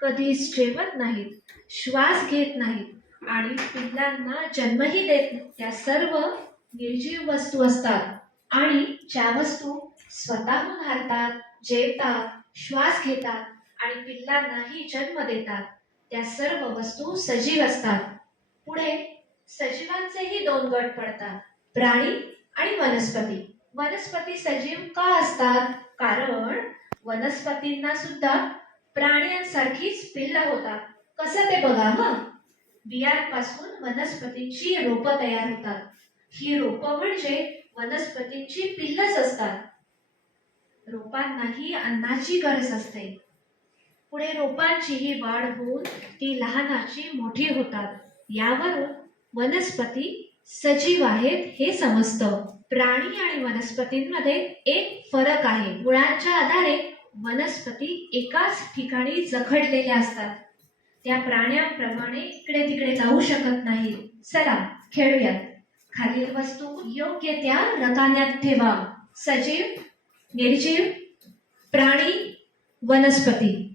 कधीच जेवत नाहीत श्वास घेत नाहीत आणि पिल्लांना जन्मही देत नाहीत त्या सर्व निर्जीव वस्तू असतात आणि ज्या वस्तू स्वतःहून हलतात जेवतात श्वास घेतात आणि पिल्लांनाही जन्म देतात त्या सर्व वस्तू सजीव असतात. पुढे सजीवांचेही दोन गट पडतात प्राणी आणि वनस्पती. वनस्पती सजीव का असतात? कारण वनस्पतींना सुद्धा प्राण्यांसारखीच पिल्ल होतात. कसं ते बघा ह? बियांपासून वनस्पतींची रोपं तयार होतात. ही रोपं म्हणजे वनस्पतींची पिल्लच असतात. रोपांनाही अन्नाची गरज असते. पुढे रोपांचीही वाढ होऊन ती लहानाची मोठी होतात. यावरून वनस्पती सजीव आहेत हे समजतं. प्राणी आणि वनस्पतींमध्ये एक फरक आहे. मुळांच्या आधारे वनस्पती एकाच ठिकाणी जखडलेल्या असतात. त्या प्राण्यांप्रमाणे इकडे तिकडे जाऊ शकत नाहीत चला खेळूयात. खालील वस्तू योग्य त्या रकान्यात ठेवा. सजीव निर्जीव प्राणी वनस्पती.